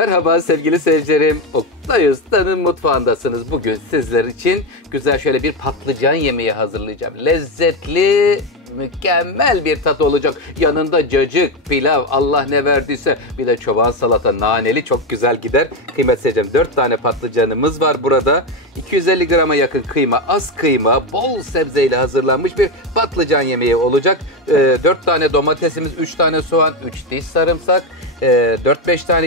Merhaba sevgili seyircilerim. Oktay Usta'nın mutfağındasınız. Bugün sizler için güzel şöyle bir patlıcan yemeği hazırlayacağım. Lezzetli, mükemmel bir tat olacak. Yanında cacık, pilav, Allah ne verdiyse, bir de çoban salata, naneli çok güzel gider. Kıymetli seyircilerim, 4 tane patlıcanımız var burada. 250 grama yakın kıyma, az kıyma, bol sebzeyle hazırlanmış bir patlıcan yemeği olacak. 4 tane domatesimiz, 3 tane soğan, 3 diş sarımsak, 4-5 tane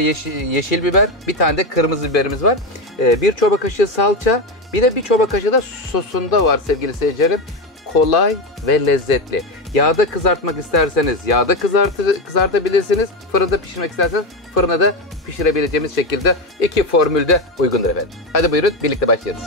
yeşil biber, bir tane de kırmızı biberimiz var. 1 çorba kaşığı salça, bir de 1 çorba kaşığı da sosunda var sevgili seyircilerim. Kolay ve lezzetli. Yağda kızartmak isterseniz yağda kızartabilirsiniz. Fırında pişirmek isterseniz fırına da pişirebileceğimiz şekilde iki formülde uygundur efendim. Hadi buyurun birlikte başlayalım.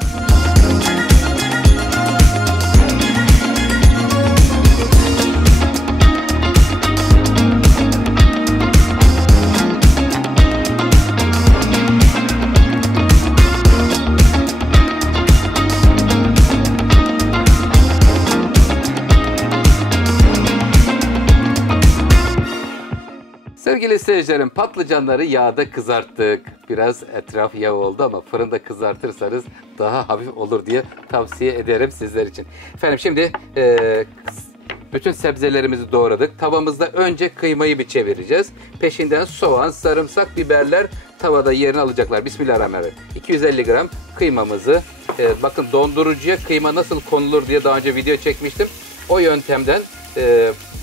Sevgili seyircilerim, patlıcanları yağda kızarttık. Biraz etraf yağ oldu ama fırında kızartırsanız daha hafif olur diye tavsiye ederim sizler için. Efendim şimdi bütün sebzelerimizi doğradık. Tavamızda önce kıymayı bir çevireceğiz. Peşinden soğan, sarımsak, biberler tavada yerini alacaklar. Bismillahirrahmanirrahim. 250 gram kıymamızı, bakın dondurucuya kıyma nasıl konulur diye daha önce video çekmiştim. O yöntemden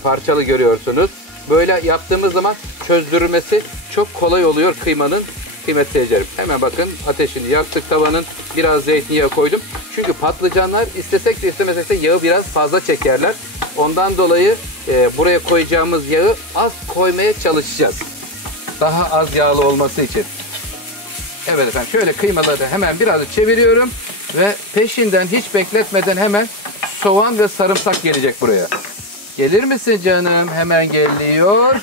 parçalı görüyorsunuz. Böyle yaptığımız zaman çözdürülmesi çok kolay oluyor kıymanın. Kıymetli seyircilerim, hemen bakın ateşini yaktık tavanın, biraz zeytinyağı koydum. Çünkü patlıcanlar istesek de istemesek de yağı biraz fazla çekerler. Ondan dolayı buraya koyacağımız yağı az koymaya çalışacağız. Daha az yağlı olması için. Evet efendim, şöyle kıymaları hemen biraz çeviriyorum ve peşinden hiç bekletmeden hemen soğan ve sarımsak gelecek buraya. Gelir misin canım? Hemen geliyor.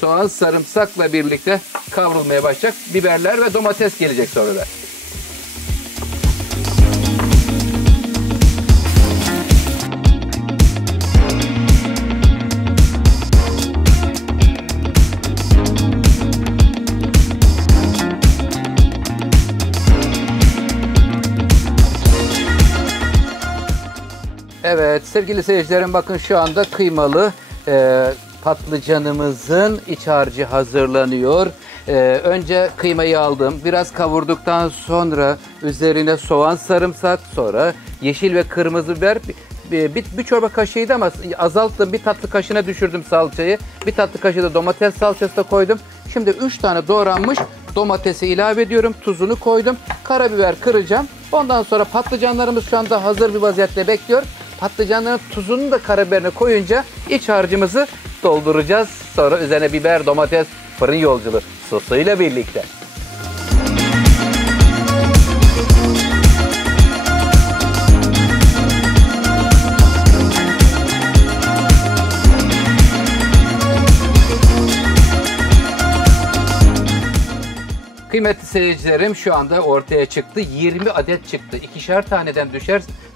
Soğan, sarımsakla birlikte kavrulmaya başlayacak. Biberler ve domates gelecek sonra da. Evet sevgili seyircilerim, bakın şu anda kıymalı patlıcanımızın iç harcı hazırlanıyor. Önce kıymayı aldım. Biraz kavurduktan sonra üzerine soğan, sarımsak, sonra yeşil ve kırmızı biber. Bir çorba kaşığıydı ama azalttım. Bir tatlı kaşığına düşürdüm salçayı. Bir tatlı kaşığı da domates salçası da koydum. Şimdi 3 tane doğranmış domatesi ilave ediyorum. Tuzunu koydum. Karabiber kıracağım. Ondan sonra patlıcanlarımız şu anda hazır bir vaziyette bekliyor. Patlıcanların tuzunu da karabiberine koyunca iç harcımızı dolduracağız. Sonra üzerine biber, domates, fırın yolculuğu sosuyla birlikte. Kıymetli seyircilerim, şu anda ortaya çıktı. 20 adet çıktı. İkişer taneden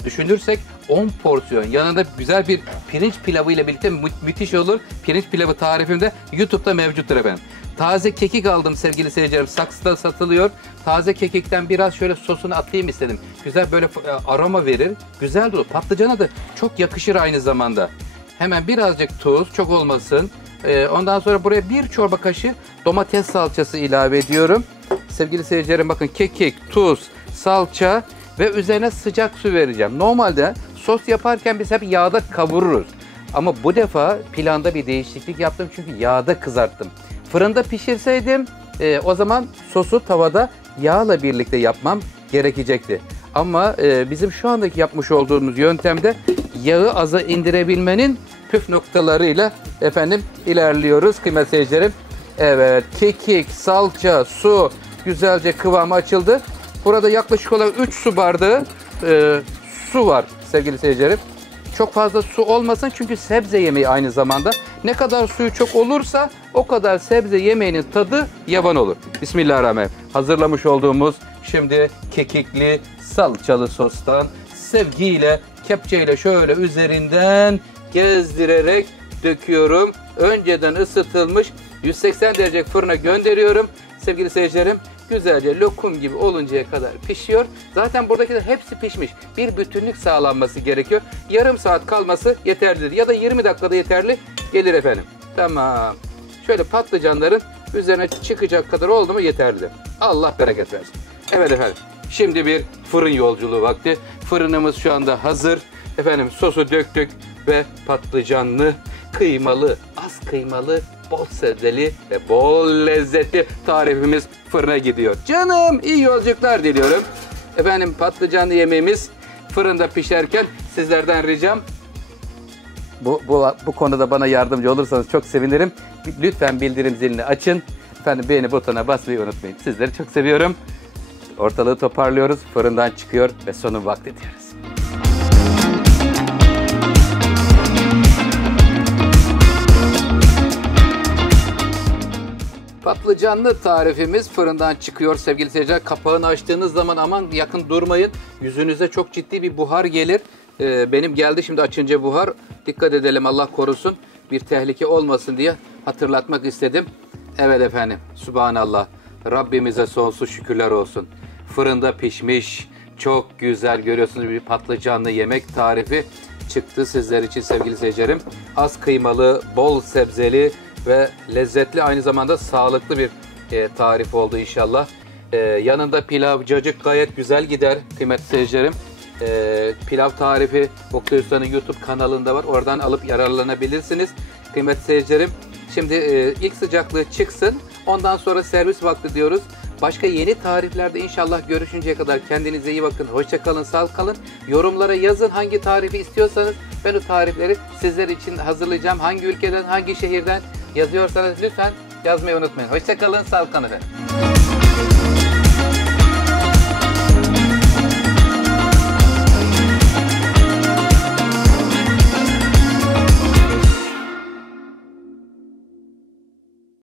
düşünürsek 10 porsiyon. Yanında güzel bir pirinç pilavı ile birlikte müthiş olur. Pirinç pilavı tarifimde YouTube'da mevcuttur efendim. Taze kekik aldım sevgili seyircilerim. Saksıda satılıyor. Taze kekikten biraz şöyle sosunu atayım istedim. Güzel böyle aroma verir. Güzel olur. Patlıcana da çok yakışır aynı zamanda. Hemen birazcık tuz, çok olmasın. Ondan sonra buraya 1 çorba kaşığı domates salçası ilave ediyorum. Sevgili seyircilerim, bakın kekik, tuz, salça ve üzerine sıcak su vereceğim. Normalde sos yaparken biz hep yağda kavururuz. Ama bu defa planda bir değişiklik yaptım çünkü yağda kızarttım. Fırında pişirseydim o zaman sosu tavada yağla birlikte yapmam gerekecekti. Ama bizim şu andaki yapmış olduğumuz yöntemde yağı aza indirebilmenin püf noktalarıyla efendim ilerliyoruz kıymetli seyircilerim. Evet, kekik, salça, su güzelce kıvamı açıldı. Burada yaklaşık olarak 3 su bardağı su var sevgili seyircilerim. Çok fazla su olmasın çünkü sebze yemeği aynı zamanda. Ne kadar suyu çok olursa o kadar sebze yemeğinin tadı yavan olur. Bismillahirrahmanirrahim. Hazırlamış olduğumuz şimdi kekikli salçalı sostan sevgiyle, kepçeyle şöyle üzerinden gezdirerek döküyorum. Önceden ısıtılmış 180 derece fırına gönderiyorum. sevgili seyircilerim güzelce lokum gibi oluncaya kadar pişiyor. Zaten buradakiler hepsi pişmiş. Bir bütünlük sağlanması gerekiyor. Yarım saat kalması yeterlidir. Ya da 20 dakikada yeterli gelir efendim. Tamam. Şöyle patlıcanların üzerine çıkacak kadar oldu mu yeterli. Allah bereket versin. Evet efendim. Şimdi bir fırın yolculuğu vakti. Fırınımız şu anda hazır. Efendim sosu döktük ve patlıcanlı, kıymalı, az kıymalı, bol sebzeli ve bol lezzetli tarifimiz fırına gidiyor. Canım iyi yolculuklar diliyorum. Efendim patlıcanlı yemeğimiz fırında pişerken sizlerden ricam bu konuda bana yardımcı olursanız çok sevinirim. Lütfen bildirim zilini açın. Efendim beğeni butonuna basmayı unutmayın. Sizleri çok seviyorum. Ortalığı toparlıyoruz. Fırından çıkıyor ve sonun vakti diyoruz. Patlıcanlı tarifimiz fırından çıkıyor sevgili seyirciler. Kapağını açtığınız zaman aman yakın durmayın. Yüzünüze çok ciddi bir buhar gelir. Benim geldi şimdi açınca buhar. Dikkat edelim Allah korusun. Bir tehlike olmasın diye hatırlatmak istedim. Evet efendim. Subhanallah. Rabbimize sonsuz şükürler olsun. Fırında pişmiş. Çok güzel görüyorsunuz bir patlıcanlı yemek tarifi çıktı sizler için sevgili seyircilerim. Az kıymalı, bol sebzeli ve lezzetli aynı zamanda sağlıklı bir tarif oldu inşallah. Yanında pilav, cacık gayet güzel gider kıymetli seyircilerim. Pilav tarifi Oktay Usta'nın YouTube kanalında var. Oradan alıp yararlanabilirsiniz. Kıymetli seyircilerim. Şimdi ilk sıcaklığı çıksın. Ondan sonra servis vakti diyoruz. Başka yeni tariflerde inşallah görüşünceye kadar kendinize iyi bakın. Hoşça kalın, sağlıklı kalın. Yorumlara yazın hangi tarifi istiyorsanız. Ben o tarifleri sizler için hazırlayacağım. Hangi ülkeden, hangi şehirden yazıyorsanız lütfen yazmayı unutmayın. Hoşça kalın, sağlıklı kalın efendim.